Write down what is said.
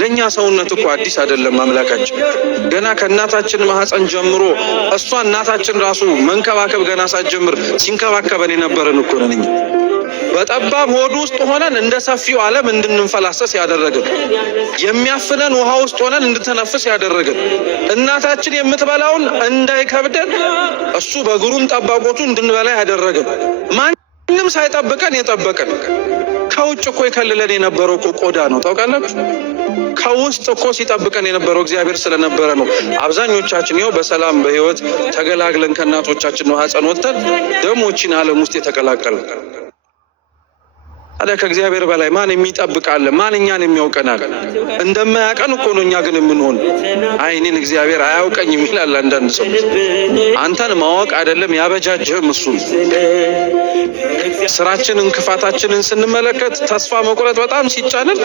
ለኛ ሰውነት እኮ አዲስ አይደለም አምላካችን ገና ከእናታችን ማህፀን ጀምሮ እሷ እናታችን ራሱ መንከባከብ ገና ሳትጀምር ሲንከባከበን የነበረን እኮ ነን በጠባብ ሆድ ውስጥ ሆነን እንደ ሰፊው ዓለም እንድንፈላሰስ ያደረገን የሚያፍነን ውሃ ውስጥ ሆነን እንድንተነፍስ ያደረገን እናታችን የምትበላውን እንዳይከብደን እሱ በግሩም ጠባቆቱ እንድንበላ ያደረገን ማንም ሳይጠብቀን የጠበቀን ከውጭ እኮ ይከልለን የነበረው እኮ ቆዳ ነው ታውቃላችሁ ከውስጥ እኮ ሲጠብቀን የነበረው እግዚአብሔር ስለነበረ ነው አብዛኞቻችን ይኸው በሰላም በህይወት ተገላግለን ከእናቶቻችን ማህፀን ወጥተን ደሞችን ዓለም ውስጥ የተቀላቀልን አለ ከእግዚአብሔር በላይ ማን የሚጠብቃል ማን እኛን የሚያውቀናል እንደማያውቀን እኮ ነው እኛ ግን የምንሆን አይኔን እግዚአብሔር አያውቀኝም ይላል አንዳንድ ሰው አንተን ማወቅ አይደለም ያበጃጀህም እሱ ስራችንን ክፋታችንን ስንመለከት ተስፋ መቁረጥ በጣም ሲጫነን